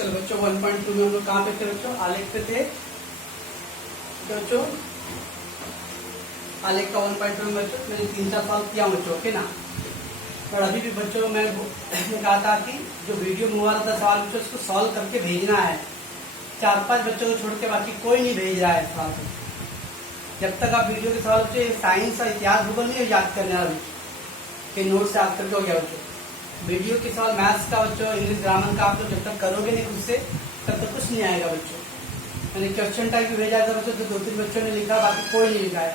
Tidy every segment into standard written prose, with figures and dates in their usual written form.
चलो बच्चों 1.2 में हम लोग कहाँ पे थे बच्चों? आलेख पे थे बच्चों। आलेख का 1.2 में बच्चों मैंने 3-4 सवाल किया बच्चों, ओके ना। और अभी भी बच्चों मैं कहा था कि जो वीडियो में हुआ था सवाल बच्चों उसको सॉल्व करके भेजना है। 4-5 बच्चों को छोड़ के बाकी कोई नहीं भेज रहा है सवाल। जब तक आप वीडियो के सवाल बच्चों साइंस और इतिहास भूगोल नहीं याद करने वाले कि नोट से याद करके हो गया बच्चों। वीडियो के सवाल मैथ्स का बच्चों, इंग्लिश ग्रामर का आप लोग जब तक करोगे नहीं खुद से तब तक कुछ नहीं आएगा बच्चों। मैंने क्वेश्चन टाइप भी भेजा था बच्चों, तो 2-3 बच्चों ने लिखा, बाकी कोई नहीं लिखा है।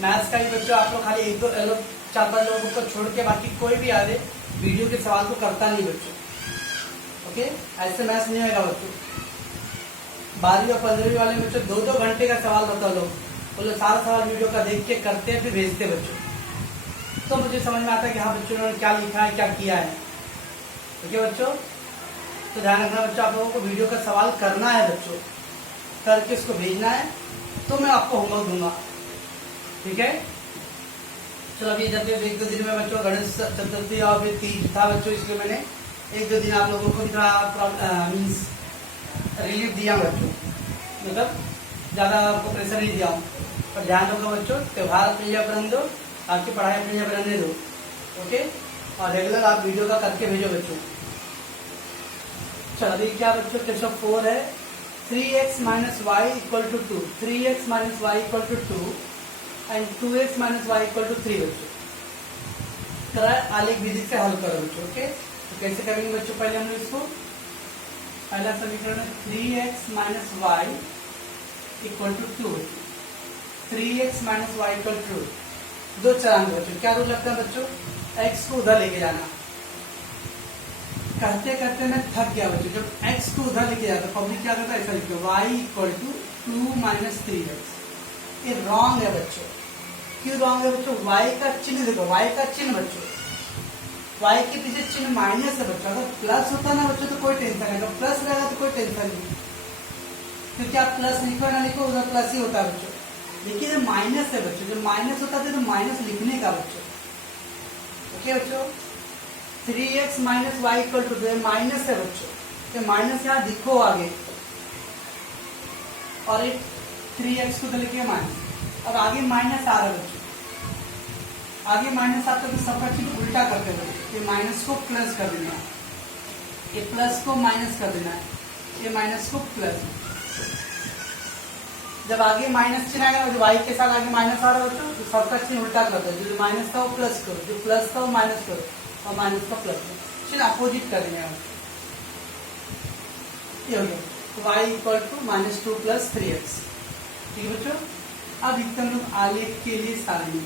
मैथ्स का ही बच्चों आप लोग खाली 4-5 लोगों को छोड़ के बाकी कोई भी आ रहे वीडियो के सवाल को करता नहीं बच्चों, ओके। ऐसे मैथ्स नहीं होगा बच्चों। 12वीं और 15वीं वाले बच्चों 2-2 घंटे का सवाल बताओ लोग, वो लोग सारा सवाल वीडियो का देख के करते हैं फिर भेजते बच्चों, तो मुझे समझ में आता है कि हाँ बच्चों ने क्या लिखा है क्या किया है, ओके बच्चों। तो ध्यान रखना बच्चों, आप लोगों को वीडियो का सवाल करना है बच्चों, करके उसको भेजना है, तो मैं आपको होमवर्क दूंगा, ठीक है। चलो अभी जब 1-2 दिन में बच्चों गणेश चतुर्थी और फिर तीज था बच्चों, इसलिए मैंने 1-2 दिन आप लोगों को थोड़ा मीन्स रिलीफ दिया बच्चों, मतलब ज़्यादा आपको प्रेशर नहीं दिया हूँ। पर ध्यान रखो बच्चों, त्यौहार अपनी जगह पर दो, आपकी पढ़ाई अपनी जगह रहने दो, ओके। और रेगुलर आप वीडियो का करके भेजो बच्चों। चलो अभी क्या बच्चों क्वेश्चन 4 है, 3x - y = 2, 3x - y = 2 and 2x - y = 3 बच्चों। आलेख विधि से हल करो बच्चों, ओके। तो कैसे करेंगे बच्चों? पहले हम लोग इसको पहला समीकरण है 3x - y = 2, 3x - y = 2, 2 चलाएंगे बच्चों। क्या रूल लगता है बच्चों? x को उधर लेके जाना। कहते कहते मैं थक गया बच्चों, जब x को उधर लेके जाता पब्लिक क्या करता है, ऐसा लिखते y = 2 - 3x। ये रॉन्ग है बच्चों। क्यों रॉन्ग है बच्चों? y का चिन्ह देखो, y का चिन्ह बच्चों, y के पीछे चिन्ह माइनस है बच्चों। अगर प्लस होता ना बच्चों तो कोई टेंशन नहीं, अगर प्लस रहेगा तो कोई टेंशन नहीं, क्योंकि आप प्लस लिखो ना लिखो उधर प्लस ही होता है बच्चों। लेकिन ये माइनस है बच्चों, जब माइनस होता है तो माइनस लिखने का बच्चों, ओके बच्चों। 3x - y = 2 माइनस है बच्चों, तो माइनस यहाँ दिखो आगे, और एक 3x को लिखिए माइनस। अब आगे माइनस आ रहा है बच्चों, आगे माइनस आता है तो सबका चिन्ह उल्टा करते हैं बच्चों। ये माइनस को प्लस कर देना है, ये प्लस को माइनस कर देना है, ये माइनस को प्लस। जब आगे माइनस चिन्ह आएगा, जो y के साथ आगे माइनस आ रहा है बच्चों, तो सबका चिन्ह उल्टा करते हैं। जो माइनस था वो प्लस करो, जो प्लस था वो माइनस करो, और माइनस का प्लस करो, चिन्ह अपोजिट कर देंगे हम। ये हो गया, तो y = -2 + 3x, ठीक है बच्चों। अब लिखते हम लोग आलेख के लिए सारणी,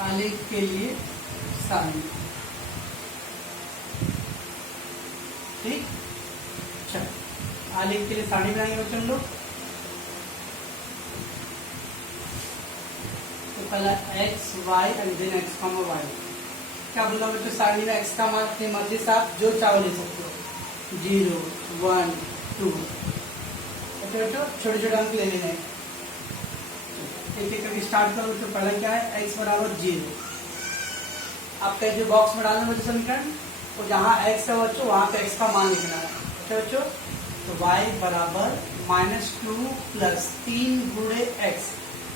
आलेख के लिए सारणी, ठीक। चलो आलेख के लिए सारणी बनाएंगे बच्चों हम लोग। तो पहला x y and then x, y। क्या बोला बच्चों? सारणी में x का मान अपनी मर्जी से आप जो चाहो ले सकते हो, 0 1 2, ओके बच्चों। छोटे छोटे अंक ले लेने हैं, एक एक करके स्टार्ट करो बच्चों। पहला क्या है? x = 0। आपका जो बॉक्स में डालना बच्चों समीकरण, तो जहाँ x है बच्चों वहां पे x का मान लिखना है, अच्छा बच्चों। तो y = -2 + 3 × x,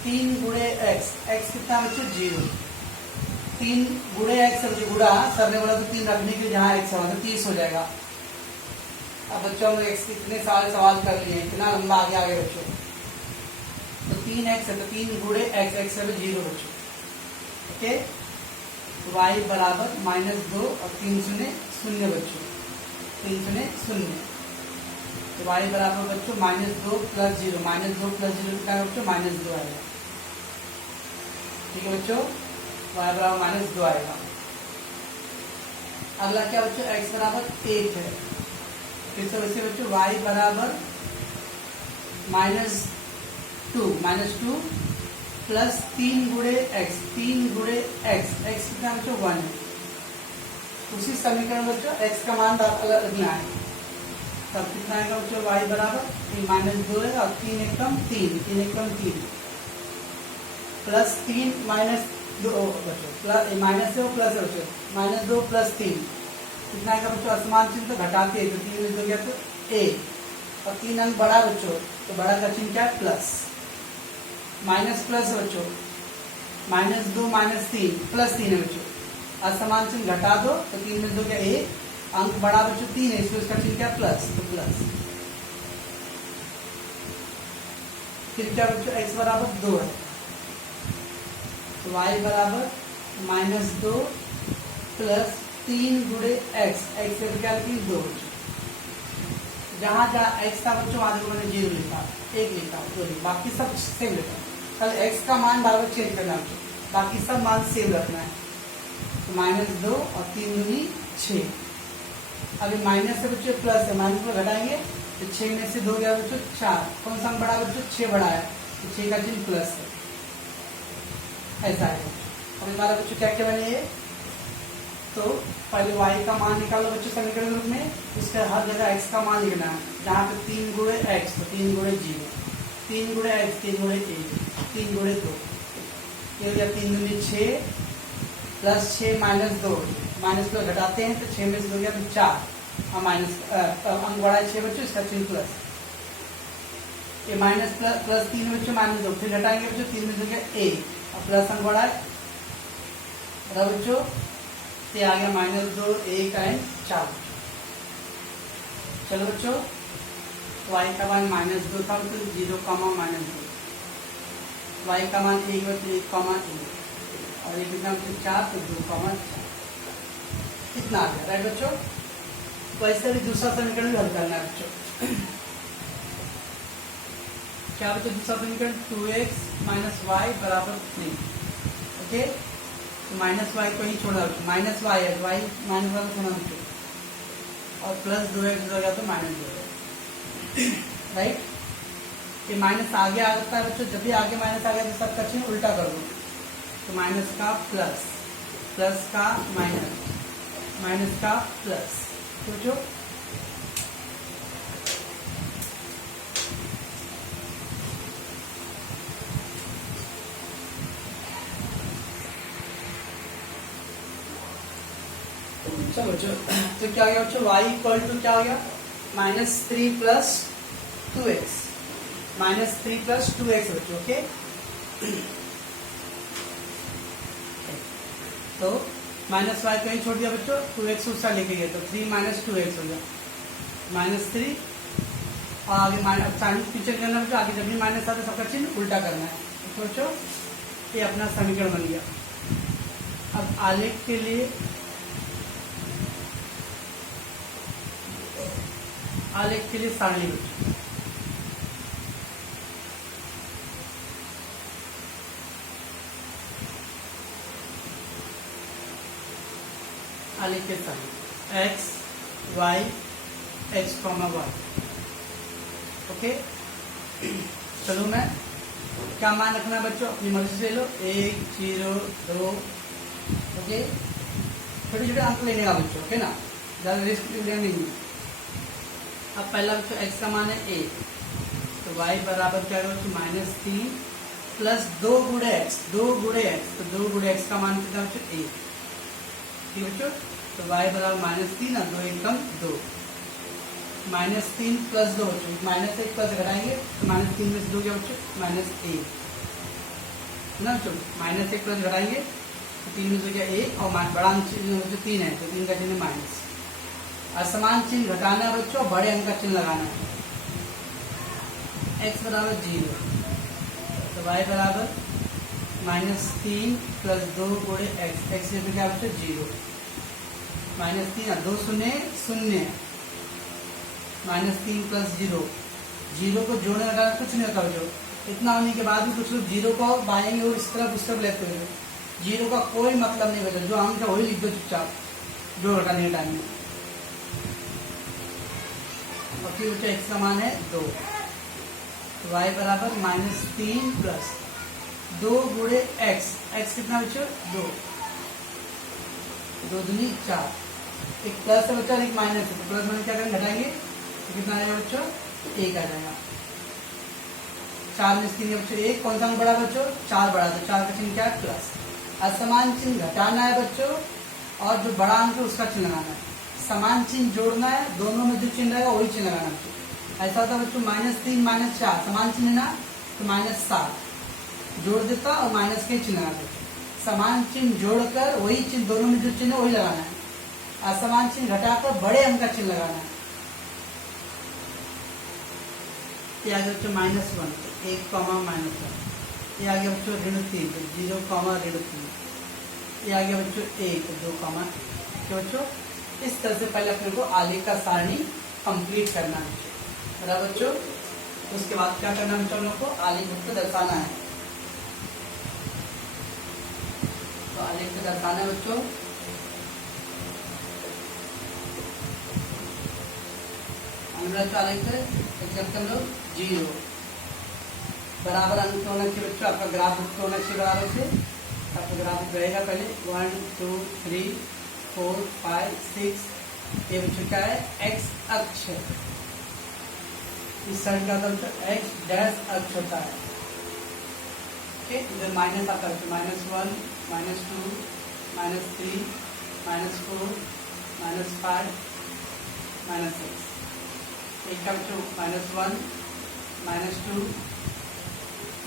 3 × x, x कितना बच्चों? 0। 3 × x बच्चों, गुणा सर ने बोला तो 3 रखने के जहाँ x है तो 30 हो जाएगा। अब बच्चों हम x कितने सारे सवाल कर लिए, इतना लंबा आगे बच्चों। तो 3x है तो 3 × x, x है 0 बच्चों, ओके। तो y = -2 और 3 शून्य 0 बच्चों, 3 शून्य 0। तो y बराबर बच्चों -2 + 0, -2 + 0 कितना है बच्चों? -2 आएगा, ठीक है बच्चों। y = -2 आएगा। अगला क्या बच्चों? x = 1 है, फिर से वैसे बच्चों y = -2 + 3 × x, 3 × x, x कितना बच्चों? 1 है। उसी समीकरण बच्चों x का मान अलग रखना है, तब कितना आएगा बच्चों? y = -2 है और 3 एकम 3, 3 एकम 3 + 3 - 2 बच्चों, प्लस माइनस से वो प्लस है बच्चों, -2 + 3 कितना आएगा बच्चों, असमान चिन्ह तो घटाते हैं, तो 3 में 2 गया तो a, और 3 अंक बड़ा बच्चों, तो बड़ा का चिन्ह क्या है, प्लस, माइनस प्लस बच्चों, -2 -3 +3 है बच्चों, असमान चिन्ह घटा दो तो 3 में 2 क्या a, अंक बड़ा बच्चों 3 है, इसलिए इसका चिन्ह क्या प्लस, तो प्लस। फिर क्या बच्चों, x बराबर 2 है, तो y बराबर -2 प्लस 3 गुणे x, x से क्या लिखी 2, जहां जहां x था बच्चों वहां मैंने 0 लिखा, 1 लिखा, 2 लिखा, बाकी सब सेम लिखा, कल x का मान बार बार चेंज करना है, बाकी सब मान सेम रखना है। तो -2 और 3 दूनी 6, अभी माइनस से बच्चों प्लस है, माइनस को घटाएंगे तो 6 में से 2 गया बच्चों 4, कौन सा बड़ा बच्चों, 6 बड़ा है, तो 6 का चिन्ह प्लस है, ऐसा है। अब हमारा बच्चों क्या क्या बने, तो पहले y का मान निकालो बच्चों समीकरण रूप में, उसके हर जगह x का मान लिखना है, जहाँ पे 3 गुणे x, तो 3 गुणे 0, 3 गुणे x, 3 गुणे 1, 3 गुणे 2, ये हो गया 3 दूनी 6 प्लस 6 -2, माइनस को घटाते हैं तो 6 में से 2 गया तो 4, और माइनस अंक बड़ा है 6 बच्चों, इसका चिन्ह प्लस, ये माइनस प्लस 3 बच्चों -2, फिर घटाएंगे बच्चों 3 में 2 गया a, और प्लस अंक बड़ा है बच्चों, ये आ गया -2 1 एंड 4। चलो बच्चों, y का मान -2 था तो 0, -2, y का मान 1 बच्चों 1, और ये कितना बच्चों 4, तो 2, 4 कितना आ गया, राइट बच्चों। तो ऐसे भी दूसरा समीकरण भी हल करना है बच्चों। क्या बच्चों दूसरा समीकरण, 2x - y बराबर 3, ओके, तो -y को ही छोड़ा बच्चों, -y है, y माइनस वाला छोड़ा बच्चों, और प्लस 2x हो गया तो -2, राइट। ये माइनस आगे आ जाता है बच्चों, जब भी आगे माइनस आ गया तो सबका चिन्ह उल्टा कर दो, तो माइनस का प्लस, प्लस का माइनस, माइनस का प्लस, सोचो चलो बच्चों, तो क्या गया बच्चों, y इक्वल टू क्या हो गया, -3 + 2x, -3 + 2x बच्चों, ओके। तो -y कहीं छोड़ दिया बच्चों, 2x उसका लेके गए तो 3 - 2x हो गया, -3, और आगे साइन पीछे करना बच्चों, आगे जब भी माइनस आता है सबका चिन्ह उल्टा करना है, तो बच्चों ये अपना समीकरण बन गया। अब आलेख के लिए, आलेख के लिए सारणी बच्चों, आलेख के सारणी x y x, y, okay. चलो मैं क्या मान रखना है बच्चों, अपनी मर्जी से ले लो, 1 0 2, ओके, छोटे छोटे अंक लेने का बच्चों, ओके ना, ज्यादा रिस्क लेना नहीं है। अब पहला बच्चों x का मान है a, तो y बराबर क्या होगा बच्चों, -3 प्लस 2 गुणे x, 2 गुणे x, तो 2 गुणे x का मान कितना बच्चों, a, ठीक बच्चों। तो y बराबर -3 और 2 एकम 2, -3 + 2 बच्चों, -1 प्लस घटाएंगे तो -3 में से 2 क्या बच्चों, -1 ना बच्चों, -1 प्लस घटाएंगे तो 3 में से क्या 1, और बड़ा अंक 3 है तो 3 का चिन्ह माइनस, असमान चिन्ह घटाना है बच्चों, बड़े अंक का चिन्ह लगाना है, x बराबर 0, तो y बराबर -3 + 2 गुणे x, x से क्या बच्चों 0, -3 और 2 शून्य 0, -3 + 0, 0 को जोड़ने लगा कुछ नहीं होता बच्चों, इतना होने के बाद भी कुछ लोग 0 को बाएंगे और इस तरफ उस तरफ लेते हुए, 0 का कोई मतलब नहीं बचा, जो अंक है वही लिख दो चुपचाप, जोड़ घटाने के टाइम में। और फिर बच्चा x का मान है 2, तो y बराबर -3 + 2 गुणे x, x कितना बच्चों 2, 2 दूनी 4, एक प्लस है बच्चा, एक माइनस है, तो प्लस माइनस क्या करेंगे, घटाएंगे तो कितना आएगा बच्चों, 1 आ जाएगा। 4 में 3 बच्चों 1, कौन सा अंक बड़ा बच्चों, 4 बड़ा, तो 4 का चिन्ह क्या है, प्लस। असमान चिन्ह घटाना है बच्चों, और जो बड़ा अंक है उसका चिन्ह लगाना है, समान चिन्ह जोड़ना है, दोनों में जो चिन्ह रहेगा वही चिन्ह लगाना चाहिए। ऐसा होता है बच्चों -3 -4 समान चिन्ह ना तो -7 जोड़ देता और माइनस के चिन्ह लगा देता। समान चिन्ह जोड़कर वही चिन्ह, दोनों में जो चिन्ह वही लगाना है। असमान चिन्ह घटाकर बड़े अंक का चिन्ह लगाना है। ये आगे बच्चों -1 1 कॉमा -1, ये आगे बच्चों -3 0 कॉमा -3, ये आगे बच्चों 1 2 कॉमा। बच्चों इस तरह से पहले अपने को आलेख का सारणी कंप्लीट करना है बराबर बच्चों। उसके बाद क्या करना है बच्चों, लोग को आलेख को दर्शाना है। तो आलेख को दर्शाना है बच्चों। आलेख एग्जाम्पल 0 बराबर अंक होना चाहिए बच्चों। आपका ग्राफ होना चाहिए बराबर से। आपका ग्राफ रहेगा पहले 1 2 3 4 5 6। ये बच्चों क्या है, एक्स अक्ष। इस साइड का बच्चों एक्स डैश अक्ष होता है। इधर माइनस आता है, -1 -2 -3 -4 -5 -6। एक का बच्चों -1 -2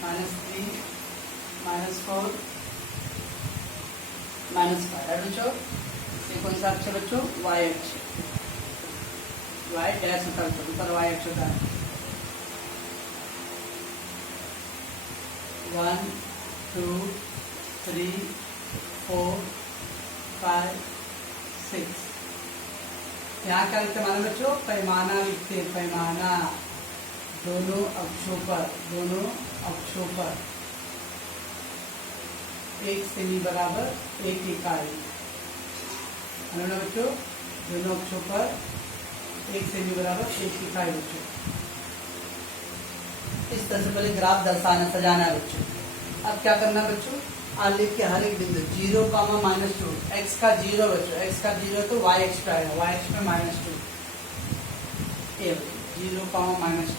-3 -4 -5 है बच्चों। ये कौन सा अक्ष है बच्चों, y अक्ष। y डैश होता है बच्चों, ऊपर y अक्ष होता है। 1 2 3 4 5 6। यहाँ क्या लिखते माना बच्चों, पैमाना लिखते हैं। पैमाना दोनों अक्षों पर 1 सेमी बराबर 1 इकाई। बच्चों दोनों अक्षों पर 1 सेमी बराबर 1 इकाई बच्चों। इस तरह से पहले ग्राफ दर्शाना सजाना है बच्चों। अब क्या करना है बच्चों, आलेख के हर एक बिंदु 0 -2 x का 0 बच्चों, x का 0 तो y अक्ष पे आएगा, y अक्ष पे -2 ये 0 -2।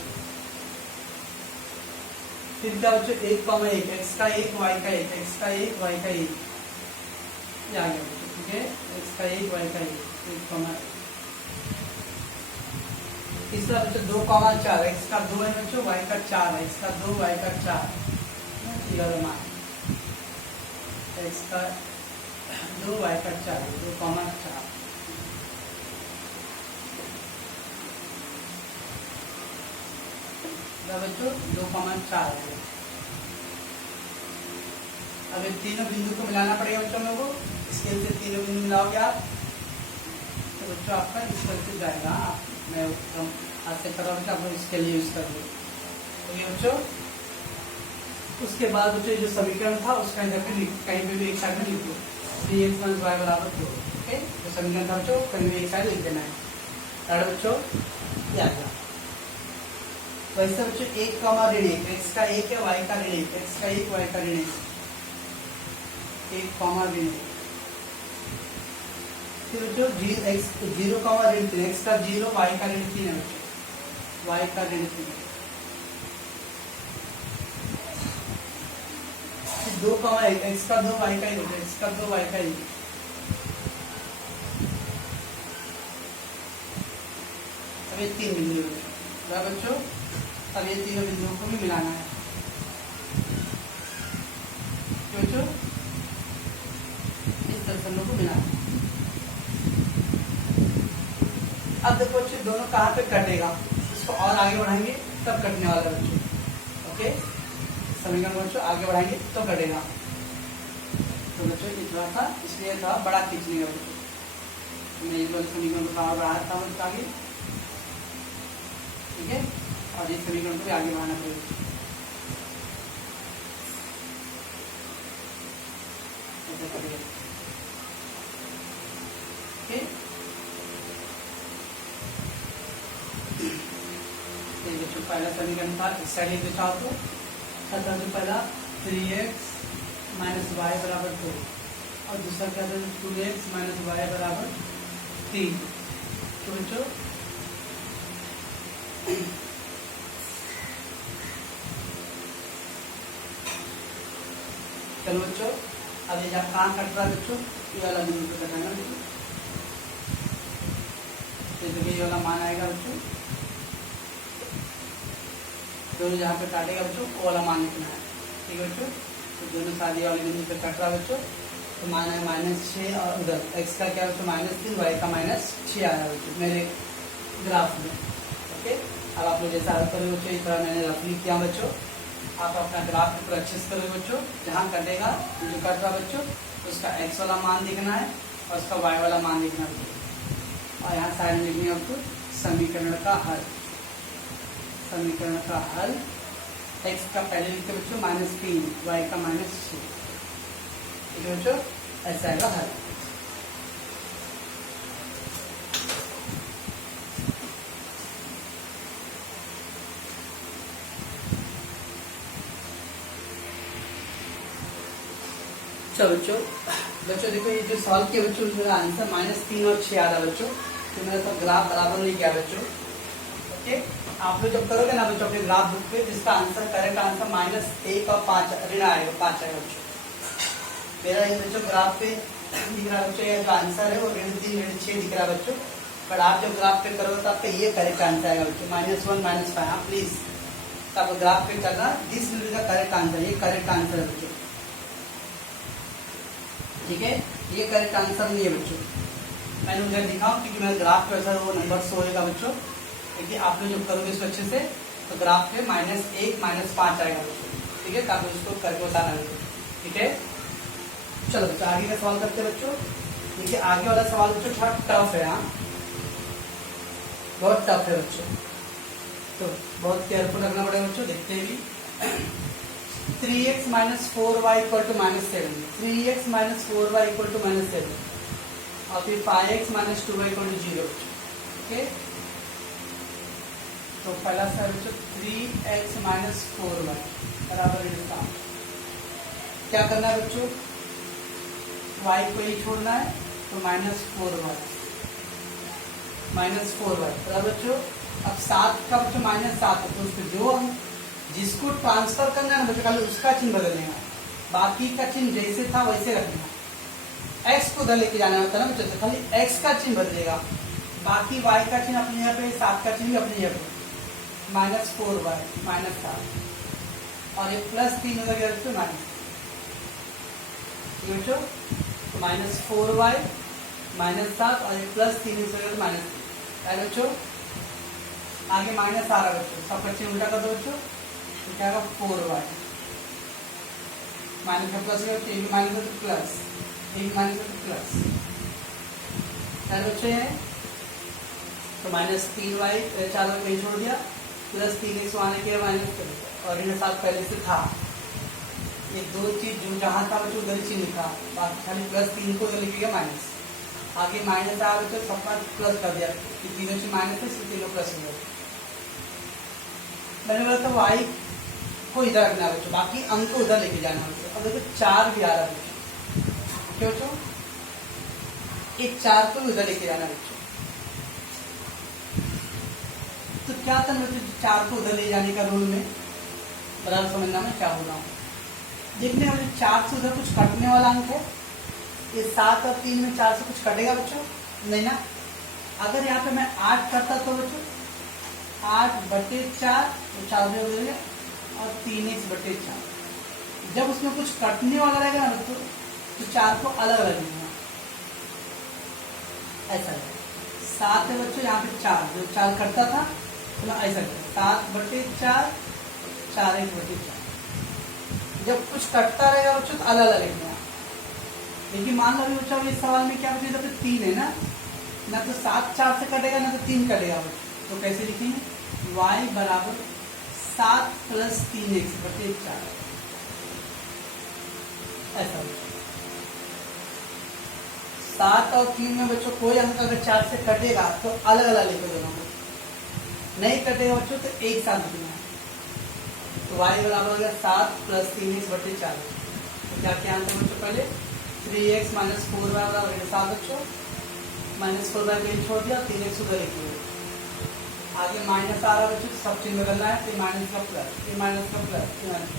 फिर क्या बच्चों 1 x का 1 y का 1 x का 1 y का 1 ये आ गया बच्चों। ठीक है, x का 1 y का 1 तीसरा बच्चों 2 4 x का 2 है बच्चों, y का 4 x का 2 y का 4 x का 2 y का 4 2 4। बच्चों 2 4 है। अब इन तीनों बिंदु को मिलाना पड़ेगा बच्चों लोगों को। स्केल से तीनों बिंदु मिलाओगे आप तो बच्चों आपका इस तरह से जाएगा। मैं हाथ से कर रहा हूँ, आप स्केल यूज कर लो। तो ये बच्चों उसके बाद बच्चों जो समीकरण था उसका कहीं पे भी एक साइड में लिख दो। 3x - y बराबर 2। ओके, जो समीकरण था बच्चों कहीं भी एक साइड लिख देना है। बच्चों ये आ गया। वैसे बच्चों 1 ऋण 1 x का 1 है, y का ऋण 1 x का 1 y का ऋण 1 1 ऋण 1। फिर बच्चों 0 ऋण 3 x का 0 y का ऋण 3 है बच्चों, y का ऋण 3। 2 1 x का 2 y का 1 x का 2 y का 1। अब ये 3 बिंदु बच्चों। अब ये तीनों बिंदुओं को भी मिलाना है बच्चों। इस तरह से हम लोग को मिलाना है। अब देखो बच्चों दोनों कहाँ पे कटेगा, इसको और आगे बढ़ाएंगे तब कटने वाला बच्चों। ओके, समीकरण बच्चों आगे बढ़ाएंगे तो कटेगा। तो बच्चों ये थोड़ा सा इसलिए थोड़ा बड़ा खींचने का बच्चों। मैं इस वाले समीकरण को थोड़ा बढ़ाता हूँ आगे। ठीक है, और इस समीकरण को भी आगे बढ़ाना पड़ेगा। ऐसा करेगा। ठीक, बच्चों पहला समीकरण था इस साइड एक चाहो तो सबसे पहला 3x - y बराबर 2 और दूसरा क्या था 2x - y बराबर 3। तो बच्चों चलो बच्चों अब ये जब कहाँ कट रहा है बच्चों, ये वाला बिंदु पे कटाना। ये वाला मान आएगा बच्चों, दोनों जहाँ पे काटेगा बच्चों वो वाला मान लिखना है। ठीक है बच्चों, तो दोनों साथ ये वाले बिंदु पे कट रहा बच्चों, तो मान है -6 और उधर x का क्या बच्चों -3, y का -6 आ रहा है बच्चों मेरे ग्राफ में। ओके, अब आप लोग जैसा हल करोगे बच्चों, इस तरह मैंने रफली किया बच्चों। आप अपना ग्राफ पूरा अच्छे से करोगे बच्चों, जहाँ कटेगा जो कट रहा बच्चों उसका x वाला मान लिखना है और उसका y वाला मान लिखना है बच्चों। और यहाँ साइड में लिखनी है आपको समीकरण का हल। समीकरण का हल x का पहले लिखते बच्चों -3, y का -6। ठीक है बच्चों, ऐसा आएगा हल। चलो बच्चों देखो ये जो सॉल्व किया बच्चों, मेरा आंसर -3 और 6 आ रहा बच्चों, तो मेरा तो ग्राफ बराबर नहीं गया बच्चों। ओके, आप लोग जब करोगे ना बच्चों अपने ग्राफ बुक पे, जिसका आंसर करेक्ट आंसर -1 और 5 ऋण आएगा, 5 आएगा बच्चों। मेरा ये बच्चों ग्राफ पे दिख रहा बच्चों, ये जो आंसर है वो ऋण 3 ऋण 6 दिख रहा बच्चों, पर आप जब ग्राफ पे करोगे तो आपका ये करेक्ट आंसर आएगा बच्चों, -1 -5। हाँ प्लीज आप ग्राफ पे करना, this will be the correct answer, ये करेक्ट आंसर है बच्चों। ठीक है, ये करेक्ट आंसर नहीं है बच्चों, मैंने उधर लिखा हूँ क्योंकि मेरे ग्राफ पे सर वो नंबर शो होगा बच्चों। क्योंकि आप लोग जब करोगे इसको अच्छे से तो ग्राफ पे -1 -5 आएगा बच्चों। ठीक है, तो आप इसको करके बताना है। ठीक है, चलो बच्चों आगे का सवाल करते हैं बच्चों। देखिए आगे वाला सवाल बच्चों थोड़ा टफ है, हाँ बहुत टफ है बच्चों, तो बहुत केयरफुल रखना पड़ेगा बच्चों। देखते हैं भी 3x - 4y = -7, 3x - 4y = -7 और फिर 5x - 2y = 0। ओके, तो पहला सर बच्चों 3x - 4y बराबर इसका क्या करना है बच्चों, y को ही छोड़ना है, तो -4y बराबर बच्चों। अब 7 का बच्चों -7 है, तो उसको जो हम जिसको ट्रांसफर करना है ना बच्चों खाली उसका चिन्ह बदलने का, बाकी का चिन्ह जैसे था वैसे रखना। x को उधर लेके जाना होता है ना बच्चों, तो खाली x का चिन्ह बदलेगा, बाकी y का चिन्ह अपनी जगह पे, 7 का चिन्ह भी अपनी जगह पे, -4y -7 और ये +3 उधर गया बच्चों -, बच्चों तो -4y -7 और ये +3 इस जगह पे -3 बच्चों। आगे माइनस आ रहा बच्चों, सब बच्चे उल्टा कर दो बच्चों, तो क्या होगा 4y माइनस का प्लस है, एक माइनस है तो प्लस, एक माइनस है तो प्लस, क्या बच्चे हैं, तो -3y 4y कहीं छोड़ दिया, +3x आने के माइनस और ऋण 7 पहले से था। ये दो चीज जो जहां था बच्चों उधर चिन्ह लिखा, बाकी खाली +3 को उधर लिखिएगा माइनस। आगे माइनस आ बच्चों सब प्लस कर दिया, तीनों से माइनस है, तीनों प्लस हो गया। मैंने बोला था y को इधर रखना बच्चों, बाकी अंक को उधर लेके जाना बच्चों। अब देखो 4 भी आ रहा है बच्चों, क्यों बच्चों, एक 4 को उधर लेके जाना बच्चों। तो क्या था बच्चों 4 को उधर ले जाने का रूल में, बराबर समझना मैं क्या बोल रहा हूँ। देखने वाले 4 से उधर कुछ कटने वाला अंक है, ये 7 और 3 में 4 से कुछ कटेगा बच्चों, नहीं ना। अगर यहाँ पे मैं 8 करता तो बच्चों 8/4 तो 4 हो गया और 3x/4। जब उसमें कुछ कटने वाला रहेगा ना बच्चों तो 4 को अलग अलग लिखना, ऐसा है। 7 है बच्चों यहाँ पे 4, जो 4 कटता था तो मैं ऐसा करता 7/4 4x/4। जब कुछ कटता रहेगा बच्चों तो अलग अलग लिखना। लेकिन मान लो बच्चों इस सवाल में क्या बच्चों, जब 3 है ना तो 7 4 से कटेगा ना तो 3 कटेगा बच्चों, तो कैसे लिखेंगे, y बराबर 7 + 3x/4 ऐसा। 7 और 3 में बच्चों कोई अंक अगर 4 से कटेगा तो अलग अलग लिखो दोनों को, नहीं कटेगा बच्चों तो एक साथ लिखना है। तो y बराबर हो गया 7 + 3x/4। तो क्या क्या आंसर बच्चों, पहले 3x - 4y बराबर 7 बच्चों, -4y को छोड़ दिया, 3x उधर लिख दिया। आगे माइनस आ रहा बच्चों, सब चिन्ह बदलना है, फिर माइनस का प्लस, फिर माइनस का प्लस, फिर माइनस।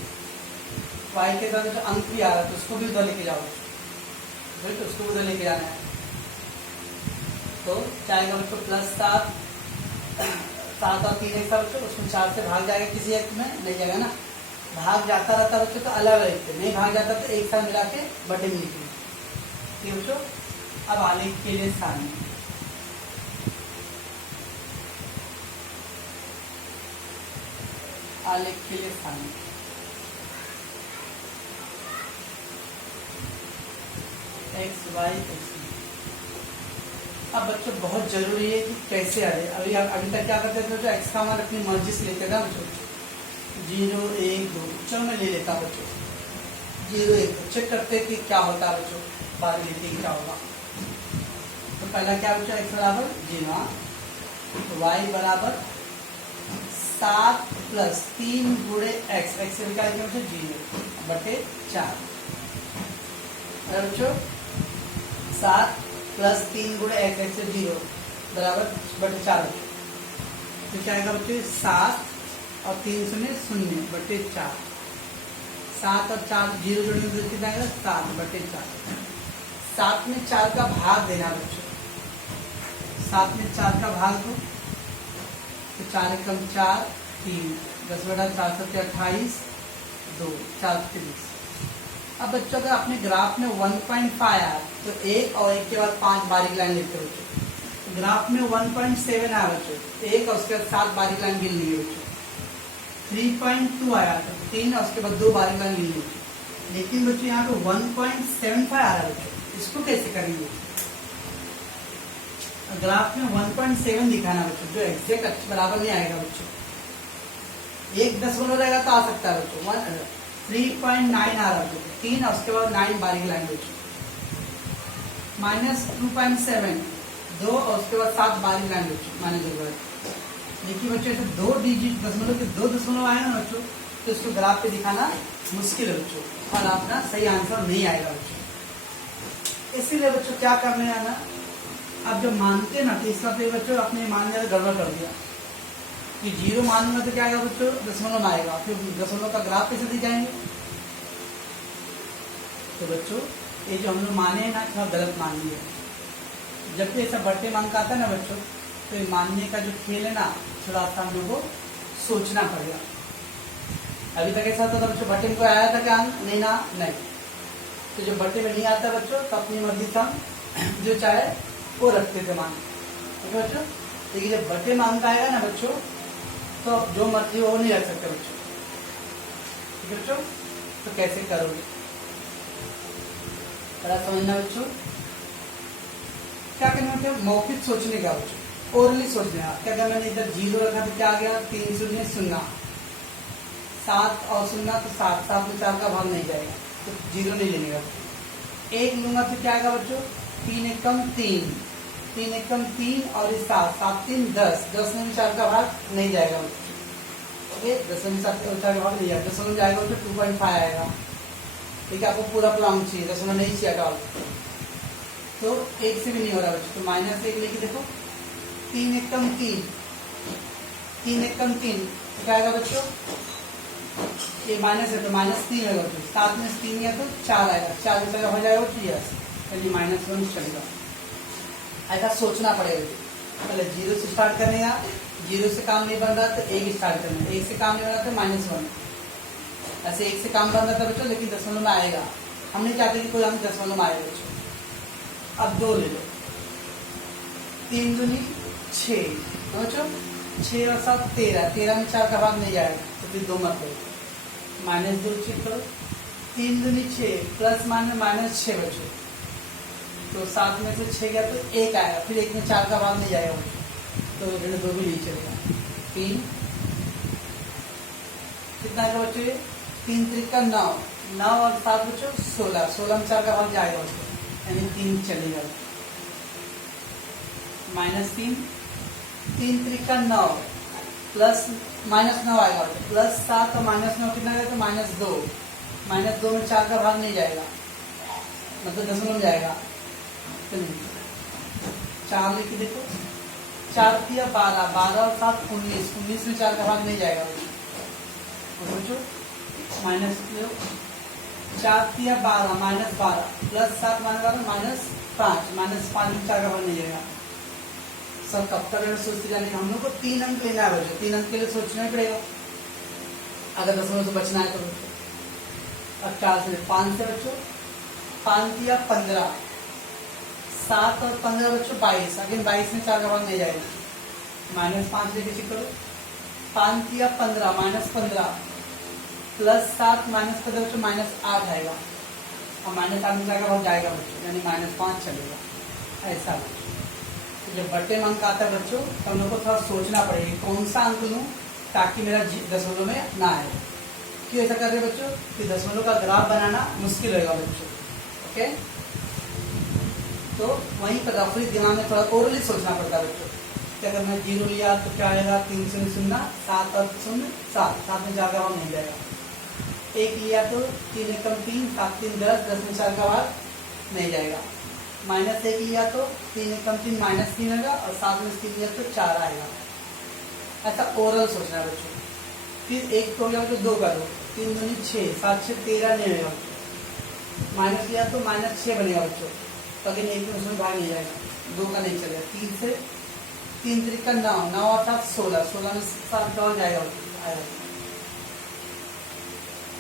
y के साथ जो अंक भी आ रहा है तो उसको भी उधर लेके जाओ, तो उसको उधर लेके जाना है। तो जाएगा बच्चों प्लस 7, 7 और 3 एक साथ बच्चों, उसमें 4 से भाग जाएगा, किसी एक में नहीं जाएगा ना, भाग जाता रहता बच्चों तो अलग अलग से, नहीं भाग जाता तो एक साथ मिला के बटे में लिखेंगे। ठीक है बच्चों। अब आलेख के लिए सारणी, आलेख के लिए सारणी एक्स वाई एक्स। अब बच्चों बहुत जरूरी है कि कैसे आ रहे, अभी तक क्या करते थे बच्चों, एक्स का मान अपनी मर्जी से लेते थे बच्चों, 0 1 2, चलो मैं ले लेता बच्चों 0 1 2, चेक करते कि क्या होता है बच्चों, बाद में देखते क्या होगा। तो पहला क्या बच्चों, एक्स बराबर 0, तो वाई बराबर 7 प्लस 3 गुणे एक्स, एक्स से क्या लिखेंगे बच्चों 0 बटे 4, बच्चों 7 प्लस 3 गुणे एक्स, एक्स से 0 बराबर बटे 4, तो क्या आएगा बच्चों 7 और 3 शून्य 0 बटे 4, 7 और 4 0 जोड़ने में कितना आएगा 7 बटे 4, 7 में 4 का भाग देना बच्चों, 7 में 4 का भाग दो तो 4 एकम 4 3, 10 बटा 4 7 28 2 4 30। अब बच्चों अगर अपने ग्राफ में 1.5 आया तो 1 और 1 के बाद 5 बारीक लाइन लेते बच्चों, ग्राफ में 1.7 आया बच्चों, 1 और उसके बाद 7 बारीक लाइन गिन लिए बच्चों, 3.2 आया तो 3 और उसके बाद 2 बारीक लाइन गिन लिए, लेकिन बच्चों यहाँ पे 1.75 आ रहा है बच्चों, इसको कैसे करेंगे, ग्राफ में 1.7 दिखाना बच्चों, जो एग्जैक्ट बराबर नहीं आएगा बच्चों, 1 दशमलव रहेगा तो आ सकता है बच्चों, 3.9 आ रहा है 3 और उसके बाद 9 बारीक लाइन बच्चों, -2.7 2 और उसके बाद 7 बारीक लाइन बच्चों, माइनस जरूरत। देखिए बच्चों ऐसे 2 डिजिट दशमलव के 2 दशमलव आएगा ना बच्चों, तो इसको ग्राफ पे दिखाना मुश्किल है बच्चों, और अपना सही आंसर नहीं आएगा बच्चों। इसीलिए बच्चों क्या करने आना, अब जब मानते ना तो इसका तो बच्चों अपने मानने का गड़बड़ कर दिया कि 0 मानूंगा तो क्या आएगा बच्चों दशमलव में आएगा, फिर दशमलव का ग्राफ कैसे दिखाएंगे। तो बच्चों ये जो हम लोग माने हैं ना थोड़ा गलत मान लिया, जब भी ऐसा बर्थडे मांग का आता है ना बच्चों, तो ये मानने का जो खेल है ना थोड़ा सा हम लोग को सोचना पड़ेगा। अभी तक ऐसा होता था बच्चों, बर्थडे में कोई आया था क्या नहीं ना, नहीं, तो जब बर्थडे में नहीं आता बच्चों तो अपनी मर्जी से हम जो चाहे वो रखते थे मान, ठीक है बच्चों। लेकिन जब बर्थडे मांग का आएगा ना बच्चों तो जो मर्जी वो नहीं रख सकते बच्चों, ठीक है बच्चों। तो कैसे करोगे बड़ा समझना बच्चों, क्या करना होता है मौखिक सोचने का बच्चों, ओरली सोचने का। क्या क्या मैंने इधर 0 रखा तो क्या आ गया 3 शून्य 0, 7 और 0 तो 7, 7 में 4 का भाग नहीं जाएगा तो 0 नहीं लेने का। 1 लूंगा तो क्या आएगा बच्चों 3 एकम 3, 3 एकम 3 और 7, 7 3 10, 10 में 4 का भाग नहीं जाएगा बच्चों, 10 में 4 का भाग नहीं जाएगा, 10 में जाएगा बच्चों 2.5 आएगा, ठीक है। आपको पूरा प्लान चाहिए, 10 में नहीं चाहिए डाल, तो 1 से भी नहीं हो रहा बच्चों, तो -1 लेके देखो 3 एकम 3, 3 एकम 3 क्या आएगा बच्चों, ये माइनस है तो -3 आएगा बच्चों, 7 में 3 है तो 4 आएगा, 4 में हो जाएगा बच्चों यस, चलिए -1 चलेगा। ऐसा सोचना पड़ेगा, पहले 0 से स्टार्ट करने का, 0 से काम नहीं बन रहा तो 1 स्टार्ट करना, 1 से काम नहीं बन रहा तो -1, ऐसे 1 से काम बन रहा था बच्चों लेकिन दशमलव में आएगा, हम नहीं चाहते कि कोई हम दशमलव में आएगा बच्चों। अब 2 ले लो, 3 दूनी 6 बच्चों, 6 और 7 13, 13 में 4 का भाग नहीं जाएगा तो फिर 2 मत लो, -2 चेक करो, 3 दूनी 6 प्लस -6 बच्चों, तो 7 में से 6 गया तो 1 आएगा, फिर 1 में 4 का भाग नहीं जाएगा तो 2 भी नहीं चलेगा। 3 कितना है बच्चों 3 त्रिका 9, 9 और 7 बच्चों 16, 16 में 4 का भाग जाएगा बच्चों, यानी 3 चलेगा। -3, 3 त्रिका 9 प्लस -9 आएगा प्लस 7 और -9 कितना आएगा तो -2, -2 में 4 का भाग नहीं जाएगा मतलब दशमलव में जाएगा, 4 लेके देखो, 4 दिया 12, 12 और 7 19, 19 में 4 का भाग नहीं जाएगा बच्चों, माइनस 4 दिया 12 -12 प्लस 7 -12 -5, -5 में 4 का भाग नहीं जाएगा, सर कब तक अगर सोचते जाने का, हम लोग को 3 अंक लेना है बच्चों, 3 अंक के लिए सोचना ही पड़ेगा अगर दशमलव से बचना है तो बच्चों। अब 4 से 5 से बच्चों 5 या 15, 7 और 15 बच्चों 22, अगेन 22 में 4 का भाग नहीं जाएगा, -5 लेके चेक करो। 5 या 15 -15 प्लस 7 -15 बच्चों -8 आएगा, और -8 में 4 का भाग जाएगा बच्चों, यानी -5 चलेगा। ऐसा बच्चों तो जब बट्टे में अंक आता है बच्चों तो हम लोग को थोड़ा सोचना पड़ेगा कौन सा अंक लूँ ताकि मेरा दशमलव में ना आए। क्यों ऐसा कर रहे हैं बच्चों कि दशमलव का ग्राफ बनाना मुश्किल होगा बच्चों। ओके, तो वहीं पर रफली दिमाग में थोड़ा ओरली सोचना पड़ता है बच्चों कि अगर मैं 0 लिया तो क्या आएगा, 3 0 0 7 और 0 7, 7 में 4 का भाग नहीं जाएगा। 1 लिया तो 3 एकम 3, 7 3 10, 10 में 4 का भाग नहीं जाएगा। -1 लिया तो 3 एकम 3 -3 होगा, और 7 में 3 लिया तो 4 आएगा। ऐसा ओरल सोचना है बच्चों। फिर 1 को लिया तो 2 का 2, 3 दूनी 6, 7 6 13 नहीं होगा। माइनस लिया तो -6 बनेगा बच्चों, तो अगर 1 में उसमें भाग नहीं जाएगा, 2 का नहीं चलेगा। 3 से 3 3 9, 9 अर्थात 16, 16 में 7 का हो जाएगा।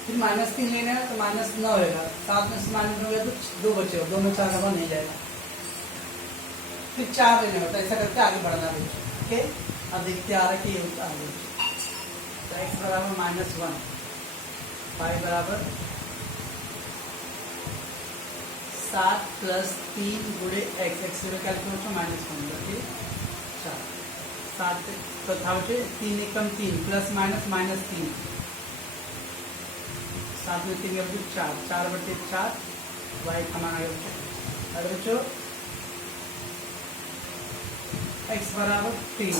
फिर -3 लेना है तो -9 होगा, 7 में से -9 होगा तो 2 बचे, 2 में 4 का भाग नहीं जाएगा। फिर 4 लेने होता है, ऐसा करके आगे बढ़ना बच्चों। ओके, अब देखते आ रहा है कि ये आगे तो x बराबर -1, y बराबर 7 + 3 गुणे x, x से कैलकुलेट -1 बटे 4, 7 तो था बच्चे 3 एकम 3 प्लस माइनस -3, 7 में 3 बटे 4, 4 बटे 4, y का मान आ गया बच्चों। अरे बच्चों x बराबर 3,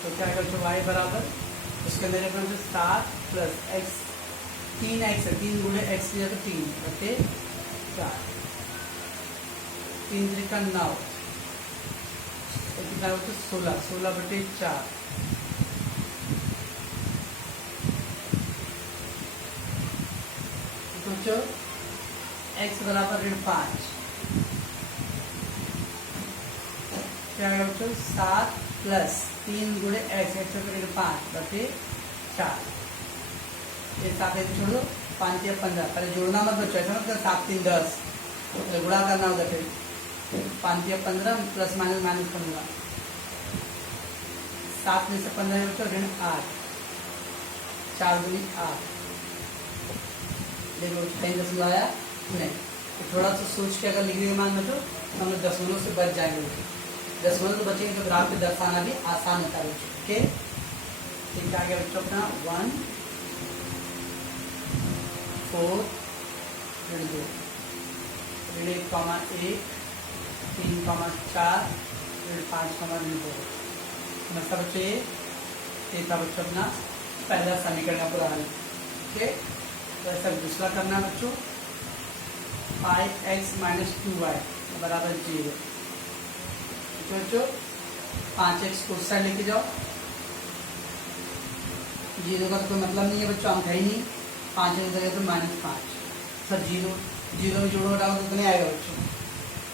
तो क्या आएगा बच्चों, y बराबर उसके अंदर 7 प्लस x, 3x है, 3 गुणे x लिया तो 3 बटे 4, 3 3 9, कितना बच्चों 16, 16 बटे 4, बच्चों x बराबर 5, क्या है बच्चों 7 प्लस 3 गुणे x, x बराबर 5 बटे 4, ये 7 एक छोड़ दो, 5 या 15, पहले जोड़ना मत बच्चों, ऐसा मतलब 7 3 10, गुणा करना होगा, फिर 5 या 15 प्लस माइनस -15, 7 में से 15 बच्चों ऋण 8, 4 गुणी 8। देखो कहीं दशमलव आया नहीं, तो थोड़ा सा सोच के अगर लिखने मान में तो हम लोग दशमलव से बच जाएंगे। दशमलव तो बचेंगे तो ग्राफ पे दर्शाना भी आसान होता है बच्चों। ओके, ठीक आ गया बच्चों अपना 1 4 ऋण 2, ऋण 1 1 3 4 ऋण 5 ऋण 2। समझता बच्चों, ये था बच्चों अपना पहला समीकरण का पूरा हल। ओके, तो ऐसा दूसरा करना है बच्चों, 5x - 2y बराबर 0। बच्चों 5x को उस साइड लेके जाओ, 0 का तो कोई मतलब नहीं है बच्चों, अंक है ही नहीं, 5 की जगह तो -5, सर 0 में जोड़ो हटाओ तो नहीं आएगा बच्चों।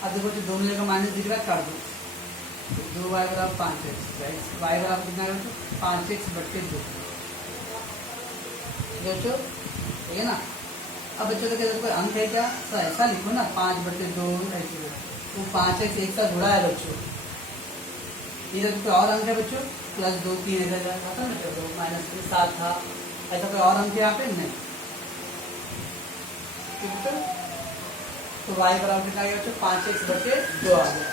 अब देखो जो दोनों जगह -0 काट दो, 2y बराबर 5x, y बराबर कितना है बच्चों 5x बटे 2, बच्चों ठीक है ना। अब बच्चों का कोई अंक है क्या, तो ऐसा लिखो ना 5 बटे 2, ऐसे तो 5x एक साथ जुड़ा है बच्चों। इधर कोई और अंक है बच्चों, +2 3 ऐसा खाता ना, -7 था, ऐसा कोई और अंक है यहाँ पे नहीं। ठीक है, तो y बराबर कितना आ गया बच्चों 5x बटे 2 आ गया।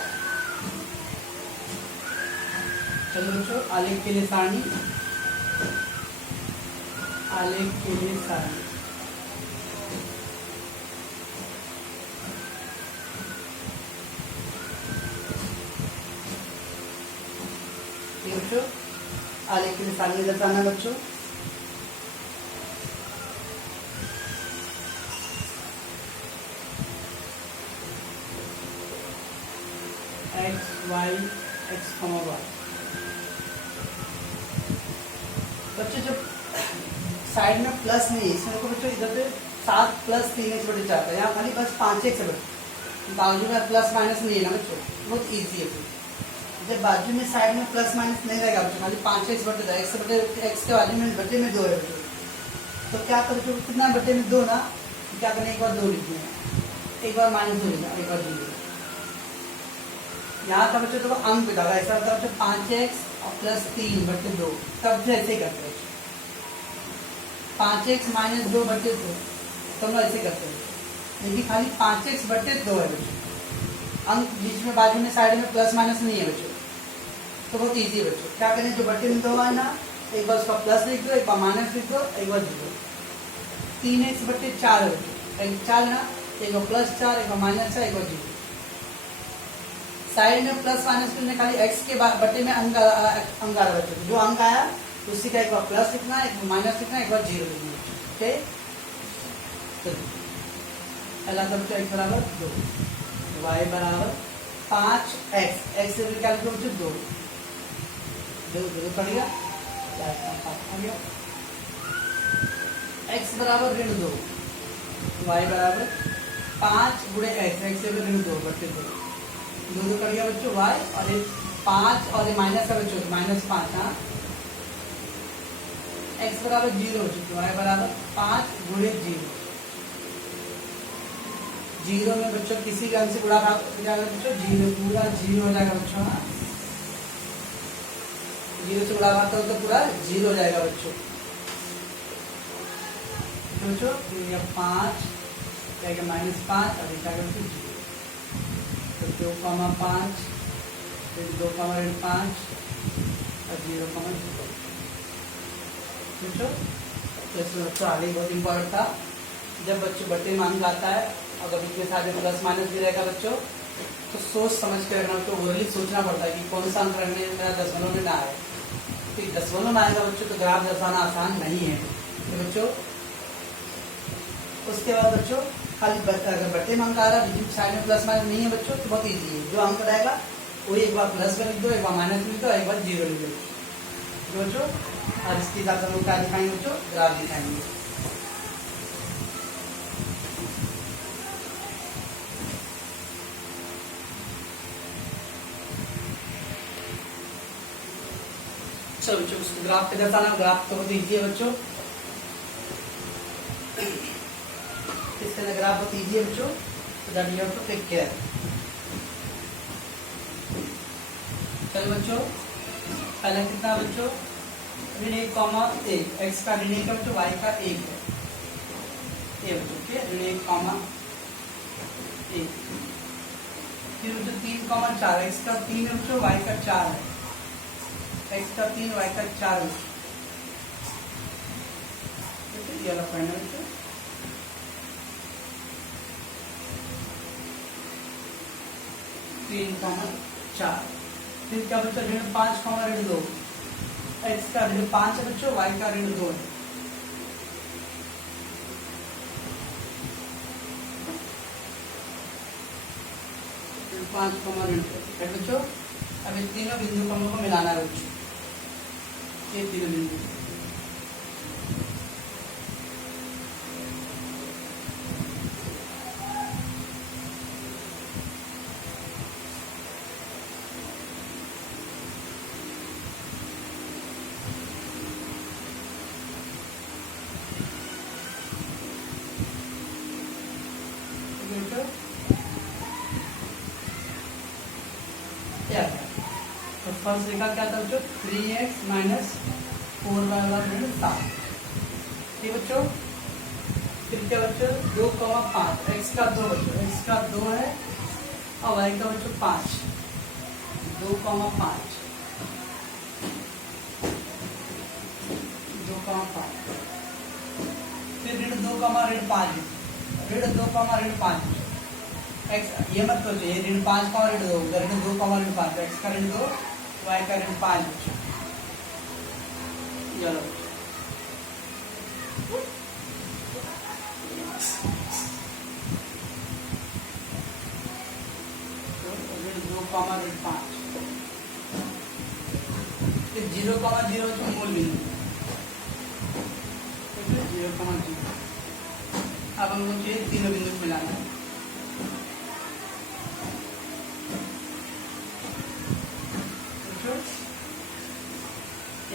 चलो बच्चों आलेख के लिए सारणी, आलेख के लिए सारणी बच्चों, आलेख के लिए सारणी दर्शाना बच्चों। x y x, y बच्चों जब साइड में प्लस नहीं है, इसमें को बच्चों इधर पे 7 + 3x बटे 4 था, यहाँ खाली बस 5x है बच्चों, बाजू में प्लस माइनस नहीं है ना बच्चों, बहुत ईजी है। जब बाजू में साइड में प्लस माइनस नहीं रहेगा बच्चों, खाली 5x बटे 2, x के बाजू में बटे में 2 है बच्चों, तो क्या करो बच्चों, कितना बटे में 2 ना, तो क्या करना, एक बार 2 लिख देना, एक बार -2 लिखना, एक बार 2 लिखना। यहाँ था बच्चों तो अंक बितागा, ऐसा होता है बच्चों 5x और प्लस 3 बटे 2, तब फिर ऐसे ही करते हैं 5x - 2 बटे 2, तो हम ऐसे करते हैं, लेकिन खाली 5x बटे 2 है बच्चों, अंक बीच में बाजू में साइड में प्लस माइनस नहीं है बच्चों, तो बहुत इजी है बच्चों। क्या करें, जो बटे में 2 है ना, एक बार उसका प्लस लिख दो, एक बार माइनस लिख दो, एक बार 0। 3x बटे 4 है बच्चों, एक 4 ना, एक बार +4, एक बार -4, एक बार 0। साइड में प्लस माइनस करने खाली x के बटे में अंक आ रहा है बच्चों, जो अंक आया उसी का एक बार प्लस लिखना, एक बार माइनस लिखना, एक बार 0 लिखना, ठीक। पहला था बच्चों x बराबर 2, y बराबर 5x, x से निकाल के बच्चों 2 पड़ गया, x बराबर -2, y बराबर 5 गुणे x, x से -2 बटे 2 पड़ गया बच्चों y, और ये 5 और ये माइनस है बच्चों, -5, हाँ। x बराबर 0 बच्चों, y बराबर 5 गुणे 0, 0 में बच्चों किसी का अंक से गुणा हो जाएगा बच्चों, 0 पूरा 0 हो जाएगा बच्चों, हाँ। 0 से गुणा भाग तो पूरा 0 हो जाएगा बच्चों, बच्चों ये 5 जाएगा -5 और इधर बच्चों 0, तो 2,5 फिर 2,5 और 0,0 बच्चों। तो इसमें बच्चों आगे बहुत इंपॉर्टेंट था, जब बच्चों बटे मान आता है अगर बीच में साथ में प्लस माइनस भी रहेगा बच्चों, तो सोच समझ के रखना, तो ओरली सोचना पड़ता है कि कौन सा अंक रखने मेरा दशमलव में ना आए, तो दशमलव में आएगा बच्चों तो ग्राफ दर्शाना आसान नहीं है, तो बच्चों उसके बाद बच्चों खाली अगर बटे में अंक आ रहा है, बीच में साइड में प्लस माइनस नहीं है बच्चों, तो बहुत ईजी है, जो अंक रहेगा वो एक बार प्लस में लिख दो, एक बार माइनस में लिख दो, एक बार 0 लिख दो बच्चों, और इसके हिसाब से हम क्या दिखाएंगे बच्चों, ग्राफ दिखाएंगे। चलो बच्चों उसको ग्राफ पे दर्शाना, ग्राफ तो बहुत ईजी है बच्चों, इसके अंदर ग्राफ बहुत ईजी है बच्चों, तो that you have to take care. चलो बच्चों पहला कितना बच्चों, ऋण 1, x का ऋण 1 है बच्चों, y का 1 है, ये बच्चों के ऋण 1, फिर बच्चों 3,4, x का 3 है बच्चों, y का 4 है, x का 3, y का 4 है, ये वाला पॉइंट है बच्चों। 3,4, फिर क्या बच्चा ऋण 5, ऋण 2, x का ऋण 5 है बच्चों, y का ऋण 2 है, ऋण 5, ऋण 2 बच्चों। अब इन तीनों बिंदु को हम लोग को मिलाना है बच्चों, ये तीनों बिंदु, तो फर्स्ट रेखा क्या था बच्चों, 3x - 4y ऋण 7, ठीक बच्चों। फिर क्या बच्चों 2,5, x का 2 बच्चों, x का 2 है और y का बच्चों 5, 2,5, 2,5, फिर ऋण 2, ऋण 5, ऋण 2, ऋण 5 x, ये मत सोचो ये ऋण 5, ऋण 2, ऋण 2, ऋण 5, x का ऋण 2, y का ऋण 5 चलो ऋण 2, ऋण 5, फिर 0,0 मूल बिंदु, 0,0, अब हम लोग चाहिए तीनों बिंदु मिलाना है,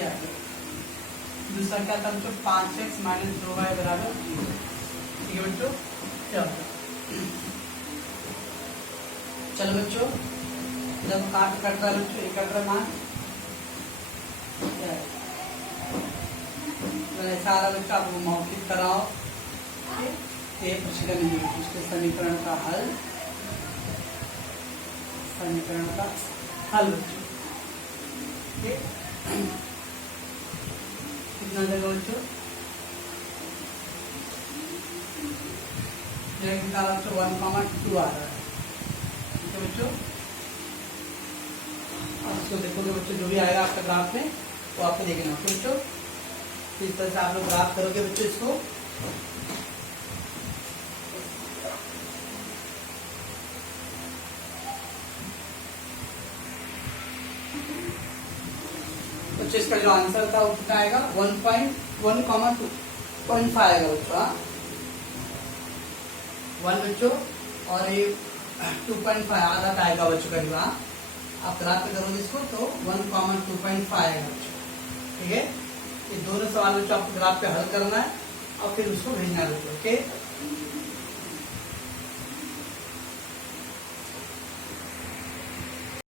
क्या है दूसरा क्या था बच्चों 5x - 2y बराबर 0। ठीक है बच्चों, क्या होगा? चलो बच्चों जब काट कट रहा है बच्चों, एक कट रहा मान क्या है ऐसा आ रहा बच्चों, आपको मौखिक कराओ ये प्रश्न इसके समीकरण का हल, समीकरण का हल बच्चों। कितना जगह बच्चों निकाला बच्चों 1,2 आ रहा है। ठीक है बच्चों, अब इसको देखोगे बच्चों जो भी आएगा आपका ग्राफ में वो आपको देखना है बच्चों। इस तरह से आप लोग ग्राफ करोगे बच्चों इसको। बच्चों इसका जो आंसर था वो कितना आएगा 1.1,2.5 आएगा बच्चों। 1 बच्चों और ये 2.5 आधा का आएगा बच्चों का। आप ग्राफ पे करोगे इसको तो 1,2.5 आएगा बच्चों। ठीक है, ये दोनों सवाल बच्चों आपको ग्राफ पे हल करना है और फिर उसको भेजना है बच्चों। ओके।